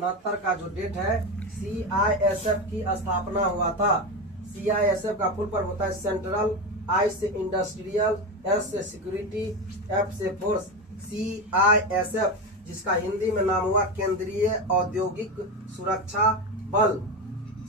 1969 का जो डेट है CISF की स्थापना हुआ था। CISF का फुल फॉर्म होता है सेंट्रल, I से इंडस्ट्रियल, S से सिक्योरिटी, F से फोर्स। CISF जिसका हिंदी में नाम हुआ केंद्रीय औद्योगिक सुरक्षा बल।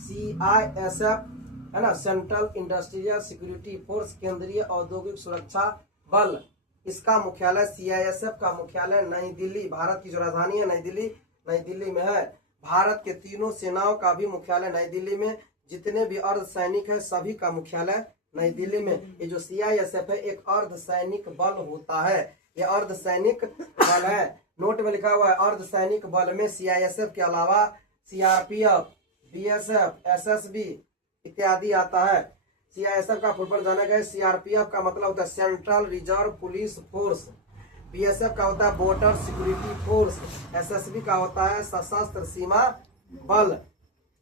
CISF है ना, सेंट्रल इंडस्ट्रियल सिक्योरिटी फोर्स, केंद्रीय औद्योगिक सुरक्षा बल। इसका मुख्यालय CISF का मुख्यालय नई दिल्ली, भारत की जो राजधानी है नई दिल्ली, नई दिल्ली में है। भारत के तीनों सेनाओं का भी मुख्यालय नई दिल्ली में, जितने भी अर्ध सैनिक है सभी का मुख्यालय नई दिल्ली में। ये जो CISF है एक अर्ध सैनिक बल होता है, ये अर्ध सैनिक बल है। नोट में लिखा हुआ है अर्ध सैनिक बल में CISF के अलावा CRPF, BSF, SSB इत्यादि आता है। CISF का फुल फॉर्म जाना गया। CRPF का मतलब होता है central reserve police force, BSF का होता है बॉर्डर सिक्योरिटी फोर्स, SSB का होता है सशस्त्र सीमा बल।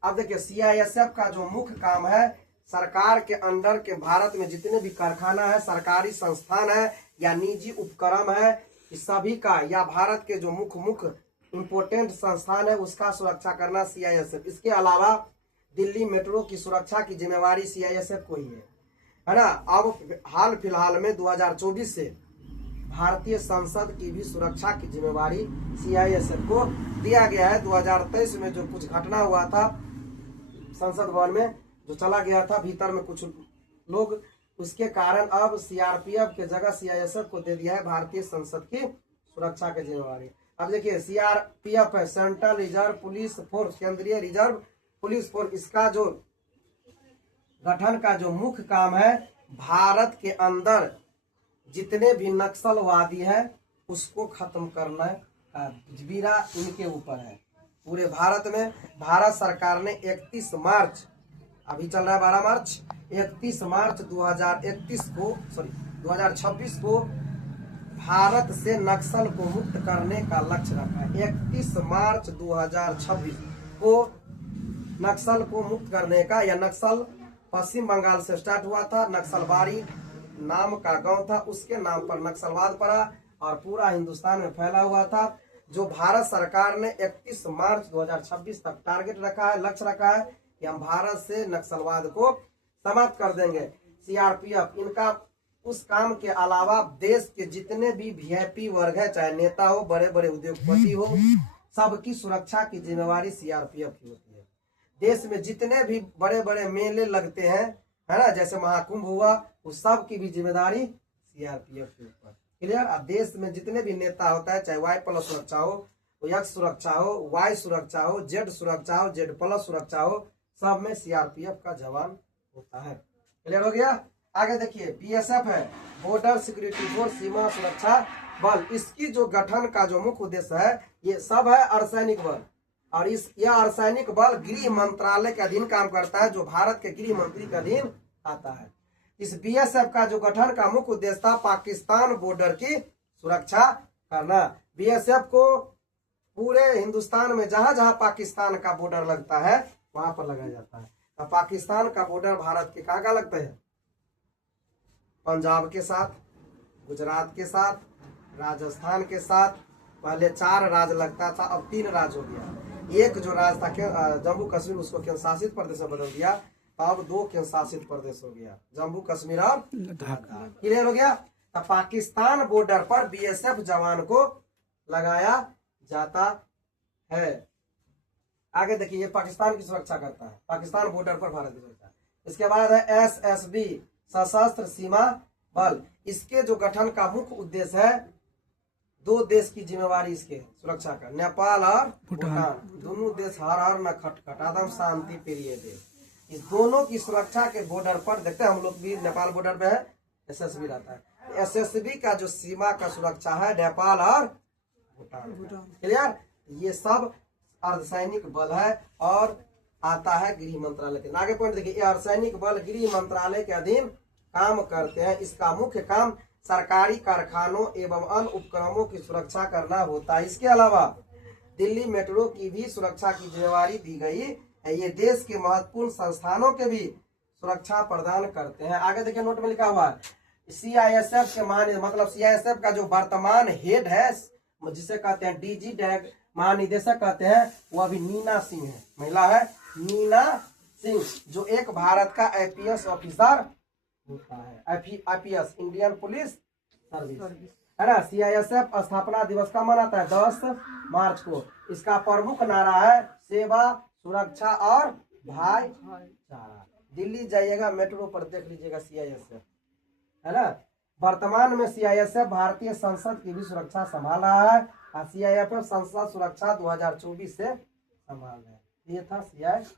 अब देखिए CISF का जो मुख्य काम है, सरकार के अंडर के भारत में जितने भी कारखाना है, सरकारी संस्थान है या निजी उपक्रम है, इस सभी का या भारत के जो मुख्य इंपोर्टेंट संस्थान है उसका सुरक्षा करना CISF। इसके अलावा दिल्ली मेट्रो की सुरक्षा की जिम्मेवारी CISF को ही है ना। अब हाल फिलहाल में 2024 से भारतीय संसद की भी सुरक्षा की जिम्मेवारी CISF को दिया गया है। 2023 में जो कुछ घटना हुआ था संसद भवन में, जो चला गया था भीतर में कुछ लोग, उसके कारण अब CRPF के जगह CISF को दे दिया है भारतीय संसद की सुरक्षा की जिम्मेवारी। अब देखिए CRPF है सेंट्रल रिजर्व पुलिस फोर्स, केंद्रीय रिजर्व पुलिस फोर्स। इसका जो गठन का जो मुख्य काम है, भारत के अंदर जितने भी नक्सलवादी है उसको खत्म करना का बीड़ा इनके ऊपर है। पूरे भारत में भारत सरकार ने 31 मार्च, अभी चल रहा है 12 मार्च, 31 मार्च 2026 को भारत से नक्सल को मुक्त करने का लक्ष्य रखा है। 31 मार्च 2026 को नक्सल को मुक्त करने का, या नक्सल पश्चिम बंगाल से स्टार्ट हुआ था, नक्सलबाड़ी नाम का गांव था, उसके नाम पर नक्सलवाद पड़ा और पूरा हिंदुस्तान में फैला हुआ था। जो भारत सरकार ने 31 मार्च 2026 तक टारगेट रखा है, लक्ष्य रखा है कि हम भारत से नक्सलवाद को समाप्त कर देंगे। CRPF इनका उस काम के अलावा देश के जितने भी VIP वर्ग है, चाहे नेता हो, बड़े बड़े उद्योगपति हो, सबकी सुरक्षा की जिम्मेवारी CRPF की होती है। देश में जितने भी बड़े बड़े मेले लगते हैं, है ना, जैसे महाकुंभ हुआ, उस सब की भी जिम्मेदारी CRPF के ऊपर। क्लियर। अब देश में जितने भी नेता होता है, चाहे Y+ सुरक्षा हो, X सुरक्षा हो, Y सुरक्षा हो, Z सुरक्षा हो, Z+ सुरक्षा हो, सब में CRPF का जवान होता है। क्लियर हो गया। आगे देखिए BSF है बॉर्डर सिक्योरिटी फोर्स, सीमा सुरक्षा बल। इसकी जो गठन का जो मुख्य उद्देश्य है, ये सब है अर्धसैनिक बल, और यह अर्धसैनिक बल गृह मंत्रालय के अधीन काम करता है, जो भारत के गृह मंत्री के अधीन आता है। इस BSF का जो गठन का मुख्य उद्देश्य था पाकिस्तान बॉर्डर की सुरक्षा करना। BSF को पूरे हिंदुस्तान में जहां जहां पाकिस्तान का बॉर्डर लगता है वहां पर लगाया जाता है। तो पाकिस्तान का बॉर्डर भारत के कहाँ लगता है? पंजाब के साथ, गुजरात के साथ, राजस्थान के साथ। पहले 4 राज्य लगता था, अब 3 राज्य हो गया। एक जो राज्य था जम्मू कश्मीर, उसको केंद्र शासित प्रदेश में बदल दिया, अब 2 केंद्र शासित प्रदेश हो गया, जम्मू कश्मीर और लद्दाख। क्लियर हो गया। तो पाकिस्तान बॉर्डर पर BSF जवान को लगाया जाता है। आगे देखिए, ये पाकिस्तान की सुरक्षा करता है, पाकिस्तान बॉर्डर पर भारत की सुरक्षा। इसके बाद है SSB सशस्त्र सीमा बल। इसके जो गठन का मुख्य उद्देश्य है, 2 देश की जिम्मेवारी इसके सुरक्षा का, नेपाल और भूटान। दोनों देश हर हर न खटखट आदम शांति प्रिय देश। इस दोनों की सुरक्षा के बॉर्डर पर देखते हैं, हम लोग भी नेपाल बॉर्डर पे है, SSB रहता है। SSB का जो सीमा का सुरक्षा है नेपाल और भूटान। क्लियर। ये सब अर्धसैनिक बल है और आता है गृह मंत्रालय के। आगे पॉइंट देखिए, अर्धसैनिक बल गृह मंत्रालय के अधीन काम करते हैं। इसका मुख्य काम सरकारी कारखानों एवं अन्य उपक्रमों की सुरक्षा करना होता है। इसके अलावा दिल्ली मेट्रो की भी सुरक्षा की जिम्मेवारी दी गई है। ये देश के महत्वपूर्ण संस्थानों के भी सुरक्षा प्रदान करते हैं। आगे देखिए, नोट में लिखा हुआ है CISF के मतलब CISF का जो वर्तमान हेड है, जिसे कहते हैं DG महानिदेशक कहते हैं वो अभी नीना सिंह है, महिला है नीना सिंह, जो एक भारत का आईपीएस ऑफिसर होता है, आईपीएस इंडियन पुलिस सर्विस, है ना। सीआईएसएफ स्थापना दिवस का मनाता है 10 मार्च को। इसका प्रमुख नारा है सेवा, सुरक्षा और भाईचारा। दिल्ली जाइएगा मेट्रो पर देख लीजिएगा सीआईएसएफ, है ना। वर्तमान में सीआईएसएफ भारतीय संसद की भी सुरक्षा संभाल रहा है और सीआईएसएफ संसद सुरक्षा 2024 से संभाल रहा है। ये था सीआईएसएफ।